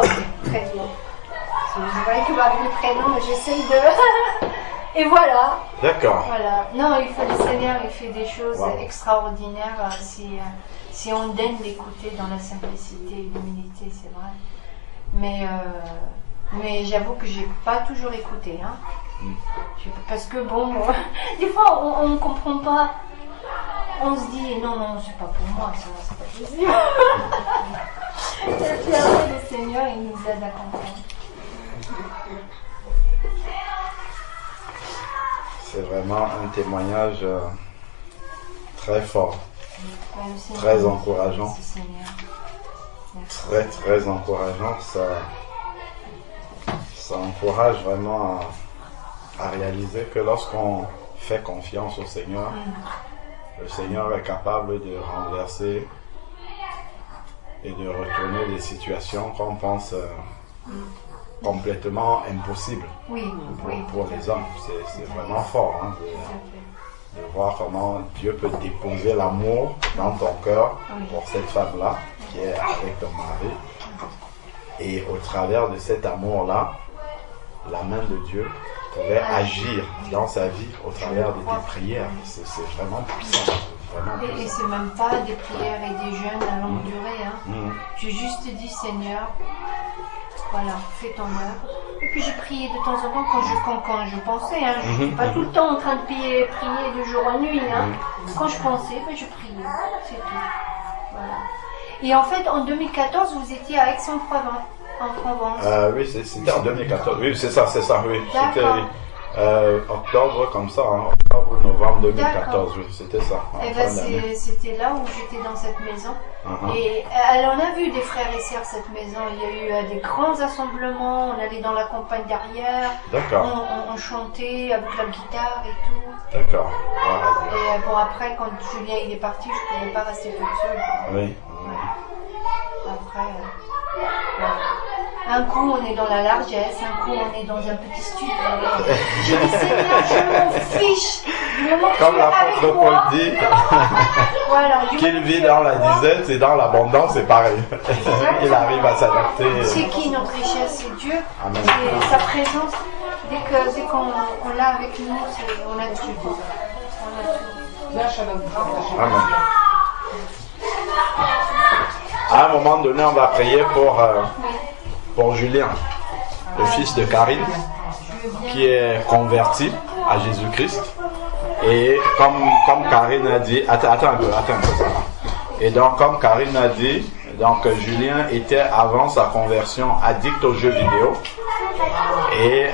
Ok, très bien. Je voyais que par le prénom, mais j'essaye de... Et voilà. D'accord. Voilà. Non, le Seigneur, il fait des choses Wow. extraordinaires si on daigne l'écouter dans la simplicité et l'humilité, c'est vrai. Mais j'avoue que j'ai pas toujours écouté. Hein. Parce que bon, des fois on ne comprend pas. On se dit non, c'est pas pour moi, ça, c'est pas possible. Et puis après, le Seigneur, il nous aide à comprendre. C'est vraiment un témoignage très fort, Ouais, très encourageant. Merci, Seigneur. Merci. Très très encourageant. Ça encourage vraiment à réaliser que lorsqu'on fait confiance au Seigneur, le Seigneur est capable de renverser et de retourner des situations qu'on pense complètement impossibles pour les hommes. C'est vraiment fort hein, de voir comment Dieu peut déposer l'amour dans ton cœur pour cette femme-là qui est avec ton mari. Et au travers de cet amour-là, la main de Dieu pouvait agir dans sa vie au travers de tes prières. C'est vraiment puissant. Et c'est même pas des prières et des jeûnes à longue durée. Hein. J'ai juste dit, Seigneur, voilà, fais ton œuvre. Et puis j'ai prié de temps en temps quand je pensais. Hein. Je ne suis pas tout le temps en train de prier de jour en nuit. Hein. Quand je pensais, ben, je priais. C'est tout. Voilà. Et en fait, en 2014, vous étiez à Aix-en-Provence. Oui, c'était en 2014. Oui, c'est ça, oui. C'était octobre, comme ça, hein, octobre, novembre 2014, oui, c'était ça. Et ben c'était là où j'étais dans cette maison. Et elle en a vu des frères et sœurs, cette maison. Il y a eu des grands assemblements, on allait dans la campagne derrière. D'accord. On chantait avec la guitare et tout. D'accord. Et bon, après, quand Julien il est parti, je ne pouvais pas rester toute seule. Oui. Après, un coup on est dans la largesse, un coup on est dans un petit studio. Je dis Seigneur, je m'en fiche. Comme l'apôtre Paul dit, voilà, qu'il vit dans la disette et dans l'abondance, c'est pareil. Il arrive à s'adapter. C'est qui notre richesse? C'est Dieu. Amen. C'est sa présence. Dès qu'on l'a avec nous, on a tout. Amen. À un moment donné, on va prier pour Julien, le fils de Karine, qui est converti à Jésus-Christ. Et comme Karine a dit, attends un peu ça. Et donc, comme Karine a dit, donc Julien était avant sa conversion addict aux jeux vidéo. Et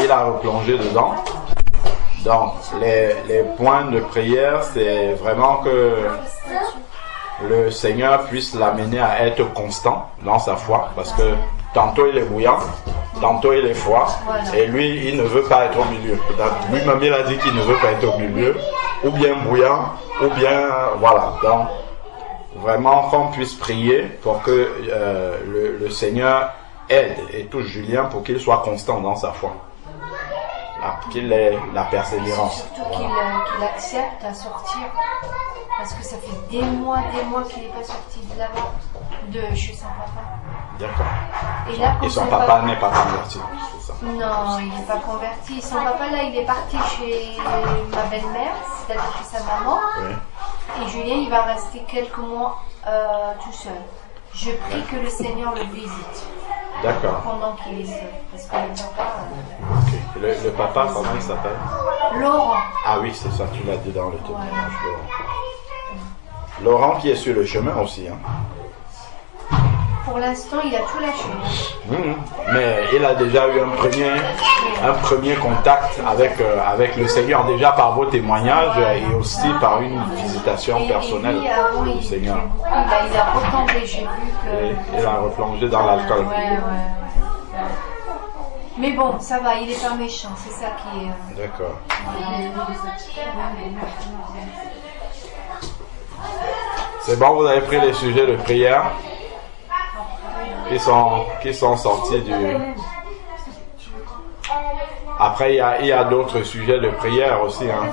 il a replongé dedans. Donc, les points de prière, c'est vraiment que le Seigneur puisse l'amener à être constant dans sa foi, parce que tantôt il est bouillant, tantôt il est froid, et lui il ne veut pas être au milieu. Lui-même il a dit qu'il ne veut pas être au milieu, ou bien bouillant, ou bien voilà. Donc vraiment qu'on puisse prier pour que le Seigneur aide et touche Julien pour qu'il soit constant dans sa foi, qu'il ait la persévérance. Surtout qu'il accepte à sortir. Parce que ça fait des mois qu'il n'est pas sorti de là-bas, de chez son papa. D'accord. Et son papa n'est pas converti, c'est ça? Non, il n'est pas converti. Son papa, là, il est parti chez ma belle-mère, c'est-à-dire chez sa maman. Oui. Et Julien, il va rester quelques mois tout seul. Je prie que le Seigneur le visite. D'accord. Pendant qu'il est seul. Parce que le papa... Le papa, comment il s'appelle? Laurent. Ah oui, c'est ça, tu l'as dit dans le témoignage. Laurent qui est sur le chemin aussi. Hein. Pour l'instant, il a tout lâché. Mais il a déjà eu un premier contact avec le Seigneur, déjà par vos témoignages et aussi par une visitation personnelle du Seigneur. Il a replongé, j'ai vu que... Il a replongé dans l'alcool. Ouais. Mais bon, ça va, il n'est pas méchant, c'est ça qui est... D'accord. C'est bon, vous avez pris les sujets de prière qui sont sortis du... Après, il y a d'autres sujets de prière aussi. Hein,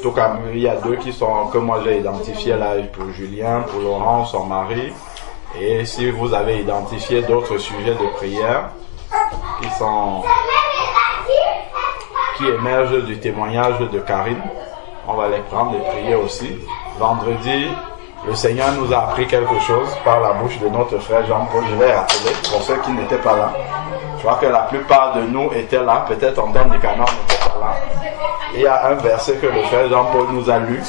tout comme il y a deux que moi j'ai identifiés là pour Julien, pour Laurent, son mari. Et si vous avez identifié d'autres sujets de prière qui émergent du témoignage de Karine, on va les prendre et prier aussi. Vendredi, le Seigneur nous a appris quelque chose par la bouche de notre frère Jean-Paul. Je vais rappeler pour ceux qui n'étaient pas là. Je crois que la plupart de nous étaient là, peut-être Antoine Nicanor n'était pas là. Et il y a un verset que le frère Jean-Paul nous a lu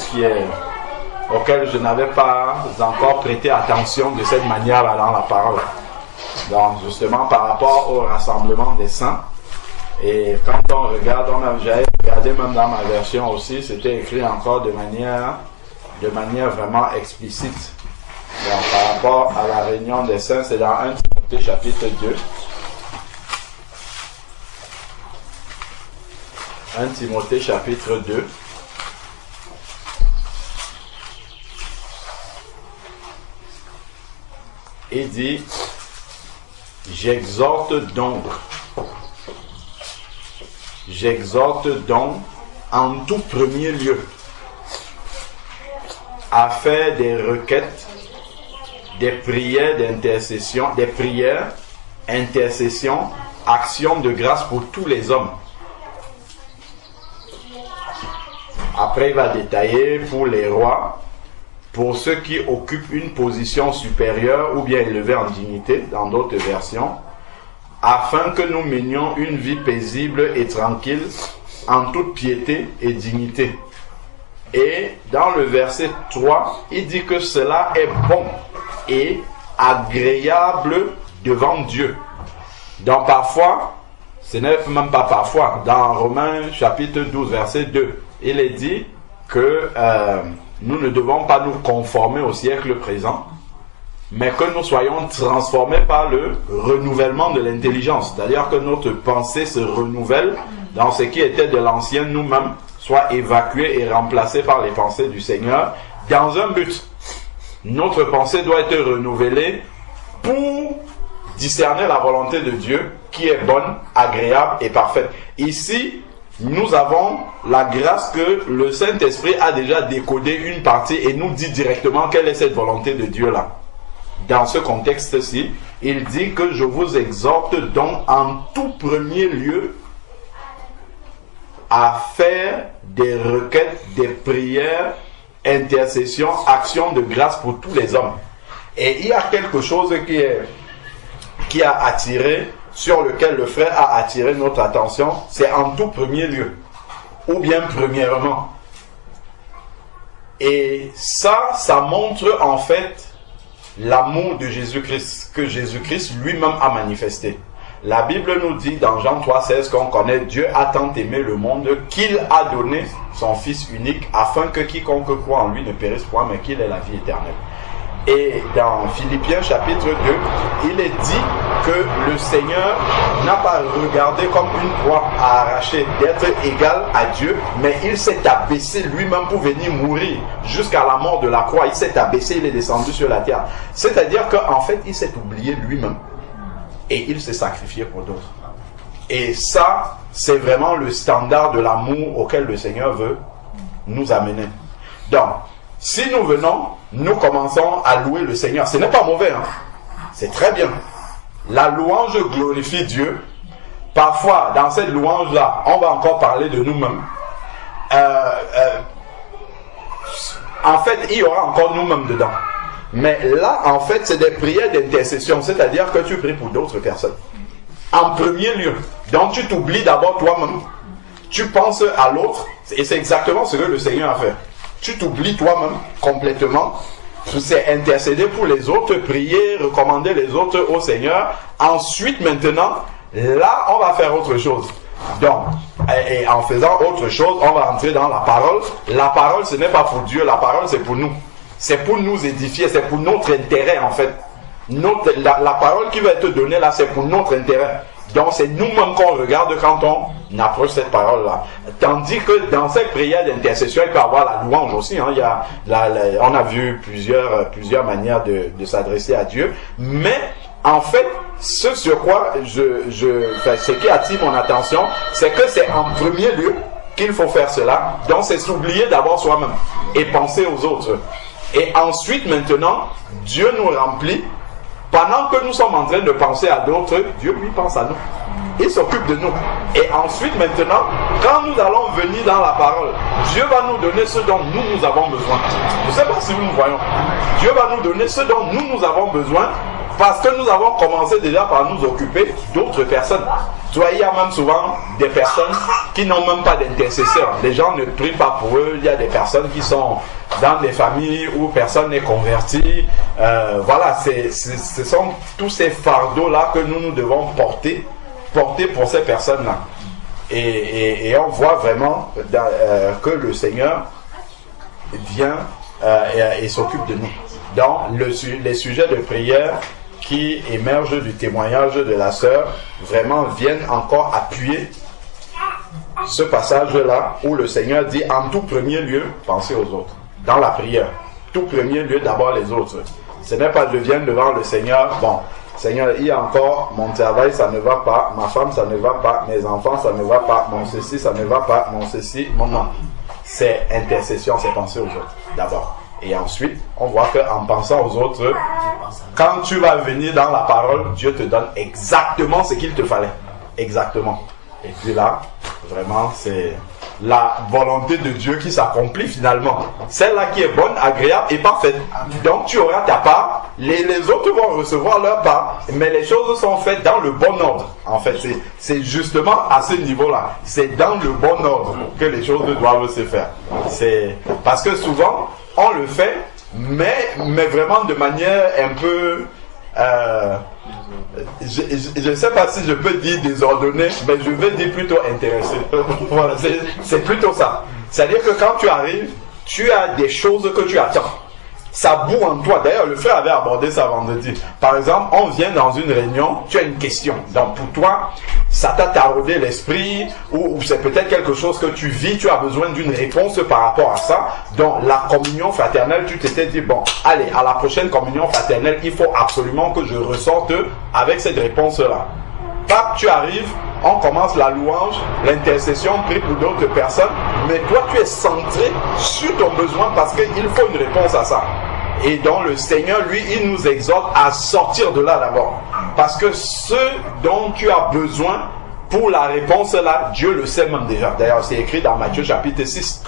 auquel je n'avais pas encore prêté attention de cette manière-là dans la parole. Donc justement par rapport au rassemblement des saints. Et quand on regarde, j'avais regardé même dans ma version aussi, c'était écrit encore de manière vraiment explicite. Donc, par rapport à la réunion des saints, c'est dans 1 Timothée chapitre 2. 1 Timothée chapitre 2. Il dit, j'exhorte donc en tout premier lieu à faire des requêtes, des prières d'intercession, actions de grâce pour tous les hommes. Après, il va détailler pour les rois, pour ceux qui occupent une position supérieure ou bien élevée en dignité, dans d'autres versions, afin que nous menions une vie paisible et tranquille, en toute piété et dignité. Et dans le verset 3, il dit que cela est bon et agréable devant Dieu. Donc parfois, ce n'est même pas parfois, dans Romains chapitre 12, verset 2, il est dit que nous ne devons pas nous conformer au siècle présent, mais que nous soyons transformés par le renouvellement de l'intelligence. C'est-à-dire que notre pensée se renouvelle dans ce qui était de l'ancien nous-mêmes, soit évacué et remplacé par les pensées du Seigneur, dans un but. Notre pensée doit être renouvelée pour discerner la volonté de Dieu qui est bonne, agréable et parfaite. Ici, nous avons la grâce que le Saint-Esprit a déjà décodé une partie et nous dit directement quelle est cette volonté de Dieu-là. Dans ce contexte-ci, il dit que je vous exhorte donc en tout premier lieu à faire des requêtes, des prières, intercessions, actions de grâce pour tous les hommes. Et il y a quelque chose qui a attiré, sur lequel le frère a attiré notre attention, c'est en tout premier lieu, ou bien premièrement. Et ça montre en fait l'amour de Jésus-Christ, que Jésus-Christ lui-même a manifesté. La Bible nous dit dans Jean 3,16 qu'on connaît, Dieu a tant aimé le monde qu'il a donné son Fils unique afin que quiconque croit en lui ne périsse point mais qu'il ait la vie éternelle. Et dans Philippiens chapitre 2, il est dit que le Seigneur n'a pas regardé comme une proie à arracher d'être égal à Dieu, mais il s'est abaissé lui-même pour venir mourir jusqu'à la mort de la croix. Il s'est abaissé, il est descendu sur la terre. C'est-à-dire qu'en fait, il s'est oublié lui-même et il s'est sacrifié pour d'autres. Et ça, c'est vraiment le standard de l'amour auquel le Seigneur veut nous amener. Donc, si nous venons, nous commençons à louer le Seigneur. Ce n'est pas mauvais, hein? C'est très bien. La louange glorifie Dieu. Parfois, dans cette louange-là, on va encore parler de nous-mêmes. En fait, il y aura encore nous-mêmes dedans. Mais là, en fait, c'est des prières d'intercession. C'est-à-dire que tu pries pour d'autres personnes. En premier lieu. Donc, tu t'oublies d'abord toi-même. Tu penses à l'autre. Et c'est exactement ce que le Seigneur a fait. Tu t'oublies toi-même complètement. C'est intercéder pour les autres, prier, recommander les autres au Seigneur. Ensuite, maintenant, là, on va faire autre chose. Donc, et en faisant autre chose, on va entrer dans la parole. La parole, ce n'est pas pour Dieu, la parole, c'est pour nous. C'est pour nous édifier, c'est pour notre intérêt, en fait. La parole qui va être donnée là, c'est pour notre intérêt. Donc, c'est nous-mêmes qu'on regarde quand on approche cette parole-là. Tandis que dans cette prière d'intercession, il peut y avoir la louange aussi. Hein. On a vu plusieurs manières de s'adresser à Dieu. Mais, en fait, ce sur quoi ce qui attire mon attention, c'est que c'est en premier lieu qu'il faut faire cela. Donc, c'est s'oublier d'abord soi-même et penser aux autres. Et ensuite, maintenant, Dieu nous remplit pendant que nous sommes en train de penser à d'autres, Dieu lui pense à nous. Il s'occupe de nous. Et ensuite, maintenant, quand nous allons venir dans la parole, Dieu va nous donner ce dont nous avons besoin. Je ne sais pas si nous voyons. Dieu va nous donner ce dont nous avons besoin parce que nous avons commencé déjà par nous occuper d'autres personnes. Tu vois, il y a même souvent des personnes qui n'ont même pas d'intercesseur. Les gens ne prient pas pour eux. Il y a des personnes qui sont dans des familles où personne n'est converti. Voilà, ce sont tous ces fardeaux-là que nous devons porter pour ces personnes-là. Et on voit vraiment que le Seigneur vient et s'occupe de nous. Dans les sujets de prière qui émergent du témoignage de la sœur, vraiment viennent encore appuyer ce passage-là où le Seigneur dit en tout premier lieu, pensez aux autres. Dans la prière, tout premier lieu, d'abord les autres. Ce n'est pas je viens devant le Seigneur, bon, Seigneur, il y a encore mon travail, ça ne va pas, ma femme, ça ne va pas, mes enfants, ça ne va pas, mon ceci, ça ne va pas, mon ceci, mon non. C'est intercession, c'est penser aux autres, d'abord. Et ensuite, on voit qu'en pensant aux autres, quand tu vas venir dans la parole, Dieu te donne exactement ce qu'il te fallait. Exactement. Et puis là, vraiment, c'est la volonté de Dieu qui s'accomplit finalement. Celle-là qui est bonne, agréable et parfaite. Donc tu auras ta part, les autres vont recevoir leur part, mais les choses sont faites dans le bon ordre. En fait, c'est justement à ce niveau-là. C'est dans le bon ordre que les choses doivent se faire. C'est parce que souvent, on le fait, mais vraiment de manière un peu... je ne sais pas si je peux dire désordonné, mais je vais dire plutôt intéressé. Voilà, c'est plutôt ça. C'est-à-dire que quand tu arrives, tu as des choses que tu attends. Ça boue en toi. D'ailleurs, le frère avait abordé ça vendredi. Par exemple, on vient dans une réunion, tu as une question. Donc pour toi, ça t'a taraudé l'esprit, ou c'est peut-être quelque chose que tu vis, tu as besoin d'une réponse par rapport à ça. Donc la communion fraternelle, tu t'étais dit, bon, allez, à la prochaine communion fraternelle, il faut absolument que je ressorte avec cette réponse-là. Pape, tu arrives, on commence la louange, l'intercession, on prie pour d'autres personnes, mais toi tu es centré sur ton besoin parce qu'il faut une réponse à ça. Et donc le Seigneur, lui, il nous exhorte à sortir de là d'abord. Parce que ce dont tu as besoin pour la réponse là, Dieu le sait même déjà. D'ailleurs, c'est écrit dans Matthieu chapitre 6,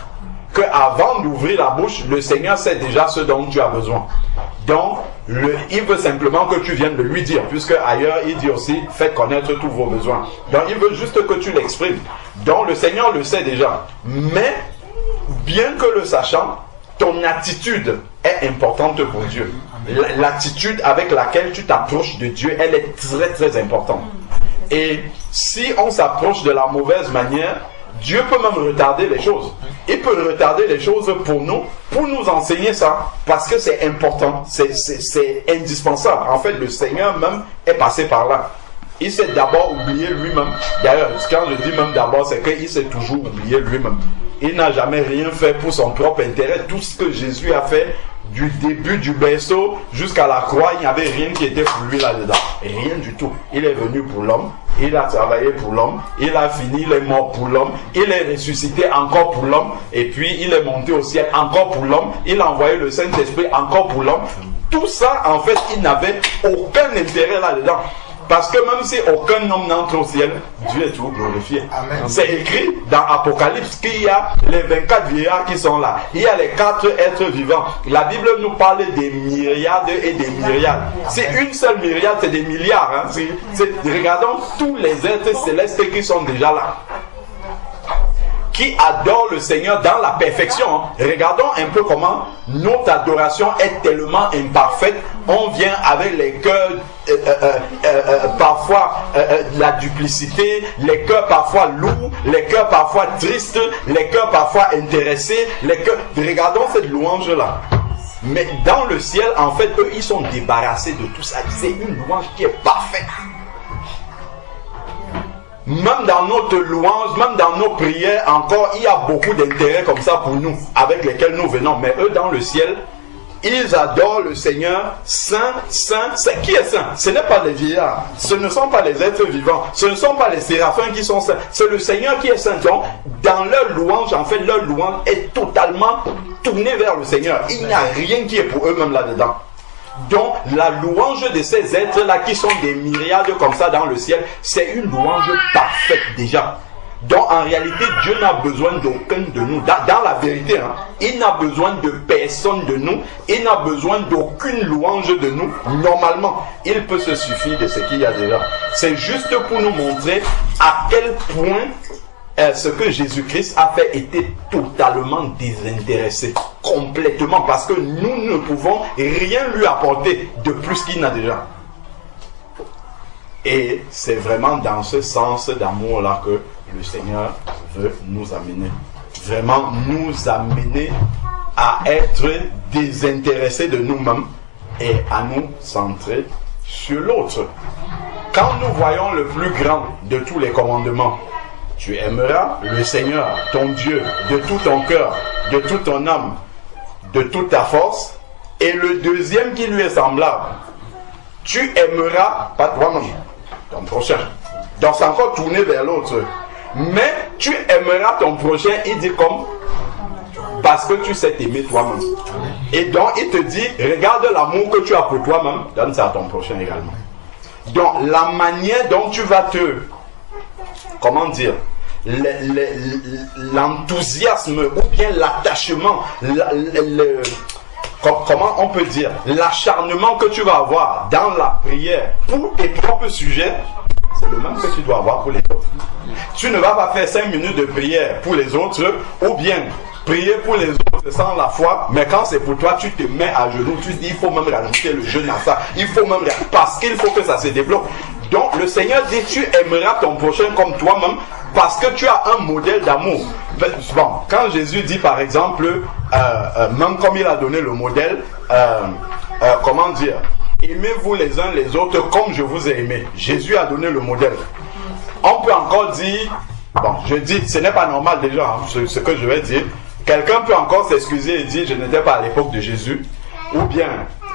qu'avant d'ouvrir la bouche, le Seigneur sait déjà ce dont tu as besoin. Donc, il veut simplement que tu viennes de lui dire, puisque ailleurs, il dit aussi, faites connaître tous vos besoins. Donc, il veut juste que tu l'exprimes. Donc, le Seigneur le sait déjà. Mais, bien que le sachant, ton attitude est importante pour Dieu. L'attitude avec laquelle tu t'approches de Dieu, elle est très, très importante. Et si on s'approche de la mauvaise manière, Dieu peut même retarder les choses. Il peut retarder les choses pour nous enseigner ça, parce que c'est important, c'est indispensable. En fait, le Seigneur même est passé par là. Il s'est d'abord oublié lui-même. D'ailleurs, quand je dis même d'abord, c'est qu'il s'est toujours oublié lui-même. Il n'a jamais rien fait pour son propre intérêt. Tout ce que Jésus a fait, du début du berceau jusqu'à la croix, il n'y avait rien qui était pour lui là-dedans. Rien du tout. Il est venu pour l'homme, il a travaillé pour l'homme, il a fini, il est mort pour l'homme, il est ressuscité encore pour l'homme, et puis il est monté au ciel encore pour l'homme, il a envoyé le Saint-Esprit encore pour l'homme. Tout ça, en fait, il n'avait aucun intérêt là-dedans. Parce que même si aucun homme n'entre au ciel, Dieu est toujours glorifié. C'est écrit dans Apocalypse qu'il y a les 24 vieillards qui sont là. Il y a les 4 êtres vivants. La Bible nous parle des myriades et des myriades. C'est une seule myriade, c'est des milliards. Hein. Regardons tous les êtres célestes qui sont déjà là, qui adorent le Seigneur dans la perfection. Regardons un peu comment notre adoration est tellement imparfaite. On vient avec les cœurs parfois la duplicité, les cœurs parfois lourds, les cœurs parfois tristes, les cœurs parfois intéressés, les cœurs... Regardons cette louange-là. Mais dans le ciel, en fait, eux, ils sont débarrassés de tout ça. C'est une louange qui est parfaite. Même dans notre louange, même dans nos prières, encore, il y a beaucoup d'intérêts comme ça pour nous, avec lesquels nous venons. Mais eux, dans le ciel, ils adorent le Seigneur, saint, saint, saint. Qui est saint? Ce n'est pas les vieillards, ce ne sont pas les êtres vivants, ce ne sont pas les séraphins qui sont saints, c'est le Seigneur qui est saint. Donc, dans leur louange, en fait, leur louange est totalement tournée vers le Seigneur. Il n'y a rien qui est pour eux-mêmes là-dedans. Donc la louange de ces êtres-là qui sont des myriades comme ça dans le ciel, c'est une louange parfaite déjà. Donc en réalité, Dieu n'a besoin d'aucun de nous. Dans la vérité, hein, il n'a besoin de personne de nous. Il n'a besoin d'aucune louange de nous. Normalement, il peut se suffire de ce qu'il y a déjà. C'est juste pour nous montrer à quel point ce que Jésus-Christ a fait était totalement désintéressé. Complètement. Parce que nous ne pouvons rien lui apporter de plus qu'il n'a déjà. Et c'est vraiment dans ce sens d'amour-là que le Seigneur veut nous amener. Vraiment nous amener à être désintéressés de nous-mêmes et à nous centrer sur l'autre. Quand nous voyons le plus grand de tous les commandements, tu aimeras le Seigneur, ton Dieu, de tout ton cœur, de toute ton âme, de toute ta force. Et le deuxième qui lui est semblable, tu aimeras, pas toi-même, ton prochain. Donc c'est encore tourné vers l'autre. Mais tu aimeras ton prochain, il dit comme, parce que tu sais t'aimer toi-même. Et donc il te dit, regarde l'amour que tu as pour toi-même, donne ça à ton prochain également. Donc la manière dont tu vas te, comment dire, l'enthousiasme ou bien l'attachement, comment on peut dire, l'acharnement que tu vas avoir dans la prière pour tes propres sujets, c'est le même que tu dois avoir pour les autres. Tu ne vas pas faire 5 minutes de prière pour les autres ou bien prier pour les autres sans la foi, mais quand c'est pour toi, tu te mets à genoux, tu te dis il faut même rajouter le jeûne à ça, il faut même, parce qu'il faut que ça se développe. Donc le Seigneur dit tu aimeras ton prochain comme toi-même parce que tu as un modèle d'amour. Bon, quand Jésus dit par exemple, même comme il a donné le modèle, comment dire, aimez-vous les uns les autres comme je vous ai aimé. Jésus a donné le modèle. On peut encore dire, bon, je dis, ce n'est pas normal déjà, hein, ce que je vais dire. Quelqu'un peut encore s'excuser et dire, je n'étais pas à l'époque de Jésus. Ou bien,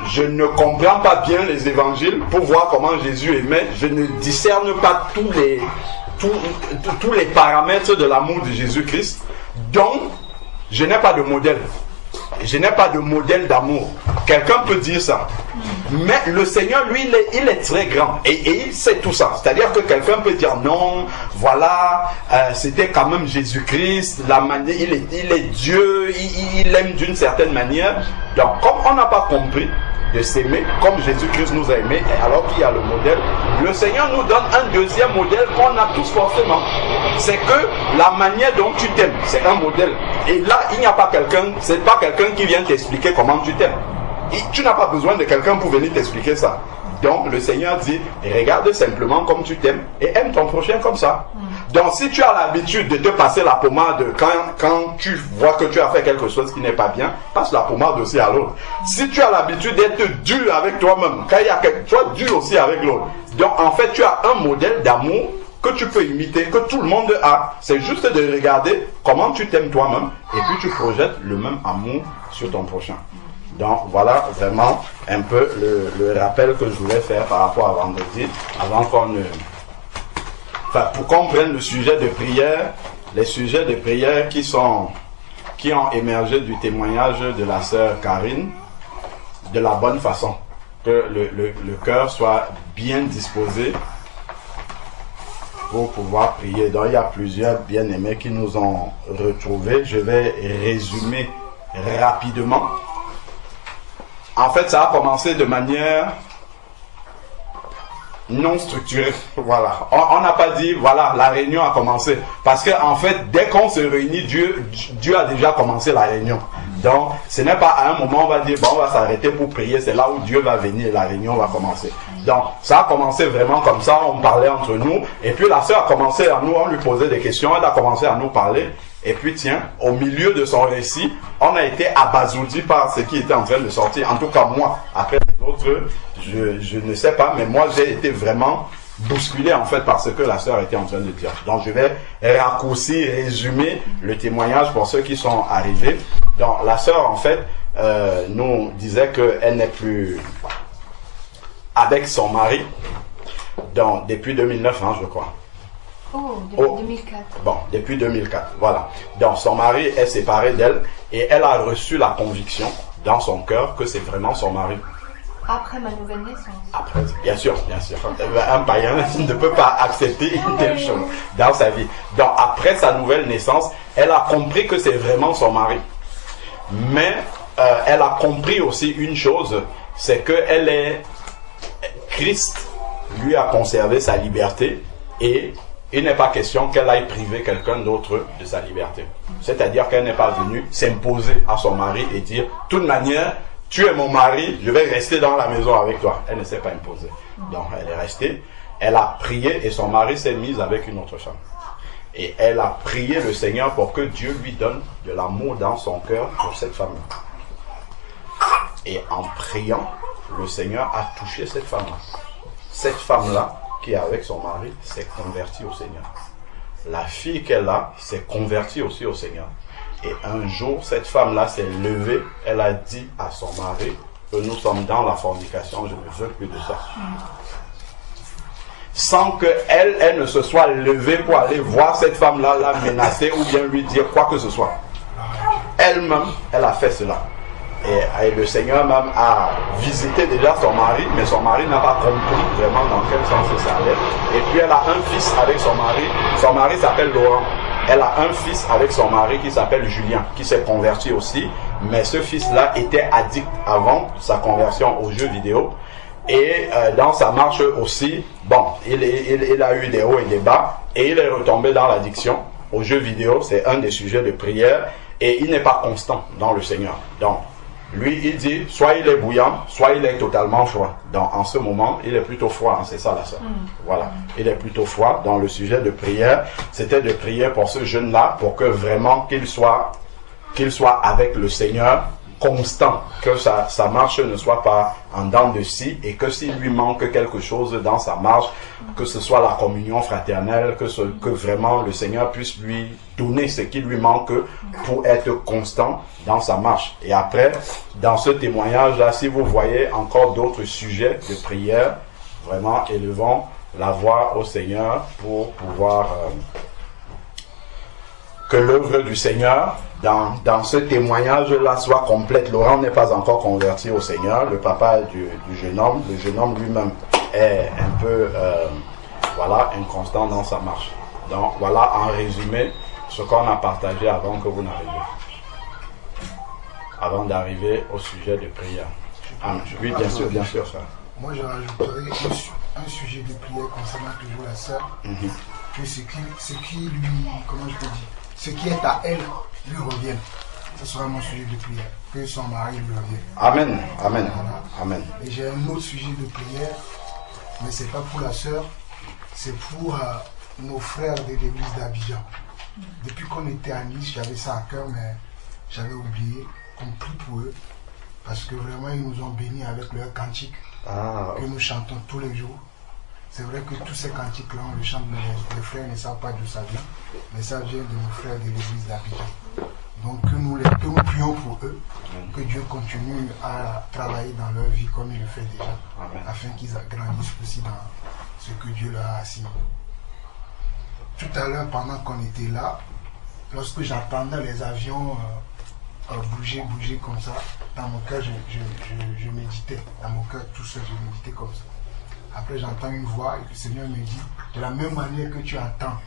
je ne comprends pas bien les évangiles pour voir comment Jésus aimait. Je ne discerne pas tous les paramètres de l'amour de Jésus-Christ. Donc, je n'ai pas de modèle. Je n'ai pas de modèle d'amour. Quelqu'un peut dire ça. Mais le Seigneur, lui, il est très grand. Et il sait tout ça. C'est-à-dire que quelqu'un peut dire non, voilà, c'était quand même Jésus-Christ, il est Dieu, il aime d'une certaine manière. Donc, comme on n'a pas compris de s'aimer comme Jésus-Christ nous a aimés, alors qu'il y a le modèle, le Seigneur nous donne un deuxième modèle qu'on a tous forcément. C'est que la manière dont tu t'aimes, c'est un modèle. Et là, il n'y a pas quelqu'un, c'est pas quelqu'un qui vient t'expliquer comment tu t'aimes. Et tu n'as pas besoin de quelqu'un pour venir t'expliquer ça. Donc le Seigneur dit, regarde simplement comme tu t'aimes et aime ton prochain comme ça. Donc si tu as l'habitude de te passer la pommade quand tu vois que tu as fait quelque chose qui n'est pas bien, passe la pommade aussi à l'autre. Si tu as l'habitude d'être dur avec toi-même, quand il y a quelque chose, dur aussi avec l'autre. Donc en fait tu as un modèle d'amour que tu peux imiter, que tout le monde a. C'est juste de regarder comment tu t'aimes toi-même et puis tu projettes le même amour sur ton prochain. Donc voilà vraiment un peu le rappel que je voulais faire par rapport à vendredi, avant qu'on ne... Enfin, pour qu'on prenne le sujet de prière, les sujets de prière qui ont émergé du témoignage de la sœur Karine, de la bonne façon, que le cœur soit bien disposé pour pouvoir prier. Donc il y a plusieurs bien-aimés qui nous ont retrouvés. Je vais résumer rapidement. En fait, ça a commencé de manière non structurée. Voilà. On n'a pas dit, voilà, la réunion a commencé. Parce qu'en fait, dès qu'on se réunit, Dieu a déjà commencé la réunion. Donc, ce n'est pas à un moment on va dire, bon, on va s'arrêter pour prier. C'est là où Dieu va venir et la réunion va commencer. Donc, ça a commencé vraiment comme ça. On parlait entre nous. Et puis, la sœur a commencé à nous, on lui posait des questions. Elle a commencé à nous parler. Et puis tiens, au milieu de son récit, on a été abasourdi par ce qui était en train de sortir. En tout cas moi, après les autres, je ne sais pas, mais moi j'ai été vraiment bousculé en fait par ce que la sœur était en train de dire. Donc je vais raccourcir, résumer le témoignage pour ceux qui sont arrivés. Donc la sœur en fait nous disait qu'elle n'est plus avec son mari depuis 2009, hein, je crois. Oh, depuis 2004. Bon, depuis 2004, voilà. Donc, son mari est séparé d'elle et elle a reçu la conviction dans son cœur que c'est vraiment son mari. Après ma nouvelle naissance. Après, bien sûr, bien sûr. Un païen ne peut pas accepter une telle chose dans sa vie. Donc, après sa nouvelle naissance, elle a compris que c'est vraiment son mari. Mais elle a compris aussi une chose, c'est que Christ lui a conservé sa liberté et il n'est pas question qu'elle aille priver quelqu'un d'autre de sa liberté. C'est-à-dire qu'elle n'est pas venue s'imposer à son mari et dire, de toute manière, tu es mon mari, je vais rester dans la maison avec toi. Elle ne s'est pas imposée. Donc elle est restée, elle a prié et son mari s'est mis avec une autre femme. Et elle a prié le Seigneur pour que Dieu lui donne de l'amour dans son cœur pour cette femme-là. Et en priant, le Seigneur a touché cette femme-là. Cette femme-là, qui est avec son mari, s'est convertie au Seigneur. La fille qu'elle a s'est convertie aussi au Seigneur. Et un jour, cette femme-là s'est levée, elle a dit à son mari que nous sommes dans la fornication, je ne veux plus de ça. Sans qu'elle ne se soit levée pour aller voir cette femme-là, la menacer ou bien lui dire quoi que ce soit. Elle-même, elle a fait cela. Et le Seigneur même a visité déjà son mari, mais son mari n'a pas compris vraiment dans quel sens ça allait. Et puis elle a un fils avec son mari s'appelle Laurent. Elle a un fils avec son mari qui s'appelle Julien, qui s'est converti aussi, mais ce fils-là était addict avant sa conversion aux jeux vidéo. Et dans sa marche aussi, bon, il a eu des hauts et des bas, et il est retombé dans l'addiction aux jeux vidéo, c'est un des sujets de prière, et il n'est pas constant dans le Seigneur. Donc, lui, il dit, soit il est bouillant, soit il est totalement froid. Donc, en ce moment, il est plutôt froid, hein, c'est ça la sœur. Voilà, il est plutôt froid. Dans le sujet de prière, c'était de prier pour ce jeune-là, pour que vraiment qu'il soit avec le Seigneur, constant, que sa marche ne soit pas en dents de scie, et que s'il lui manque quelque chose dans sa marche, que ce soit la communion fraternelle, que vraiment le Seigneur puisse lui donner ce qui lui manque pour être constant dans sa marche. Et après, dans ce témoignage-là, si vous voyez encore d'autres sujets de prière, vraiment élevons la voix au Seigneur pour pouvoir que l'œuvre du Seigneur dans ce témoignage-là soit complète. Laurent n'est pas encore converti au Seigneur, le papa du jeune homme. Le jeune homme lui-même est un peu inconstant dans sa marche. Donc voilà en résumé ce qu'on a partagé avant que vous n'arriviez. Avant d'arriver au sujet de prière. Oui, bien sûr, frère. Moi, je rajouterais un sujet de prière concernant toujours la sœur. Que ce qui lui, comment je peux dire, ce qui est à elle lui revienne. Ce sera mon sujet de prière. Que son mari lui revienne. Amen. Amen. Voilà. Amen. Et j'ai un autre sujet de prière, mais ce n'est pas pour la sœur, c'est pour nos frères de l'église d'Abidjan. Depuis qu'on était à Nice, j'avais ça à cœur, mais j'avais oublié qu'on prie pour eux, parce que vraiment ils nous ont bénis avec leurs cantiques que nous chantons tous les jours. C'est vrai que tous ces cantiques-là, on les chante, mais les frères ne savent pas d'où ça vient, mais ça vient de nos frères de l'église d'Abidjan. Donc que nous prions pour eux, que Dieu continue à travailler dans leur vie comme il le fait déjà, afin qu'ils grandissent aussi dans ce que Dieu leur a assigné. Tout à l'heure, pendant qu'on était là, lorsque j'entendais les avions bouger comme ça, dans mon cœur, je méditais. Dans mon cœur, tout seul, je méditais comme ça. Après, j'entends une voix et le Seigneur me dit, de la même manière que tu entends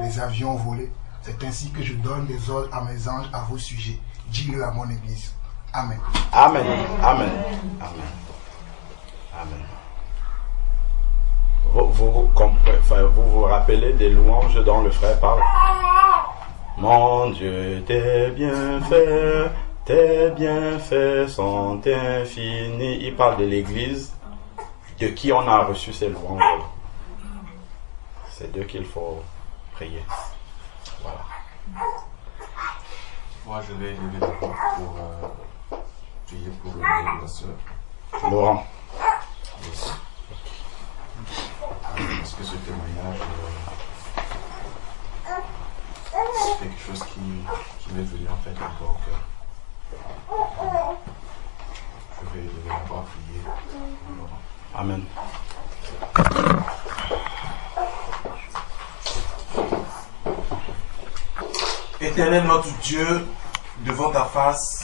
les avions voler, c'est ainsi que je donne des ordres à mes anges à vos sujets. Dis-le à mon église. Amen. Amen. Amen. Amen. Amen. Vous rappelez des louanges dont le frère parle? Mon Dieu, tes bienfaits sont infinis. Il parle de l'église, de qui on a reçu ces louanges. C'est d'eux qu'il faut prier. Voilà. Moi, je vais lever la voix pour prier pour le mari de la sœur. Laurent. Merci. Parce que ce témoignage, c'est quelque chose qui m'est venu en fait encore au cœur. Je vais lever la voix, prier. Amen. Éternel notre Dieu, devant ta face,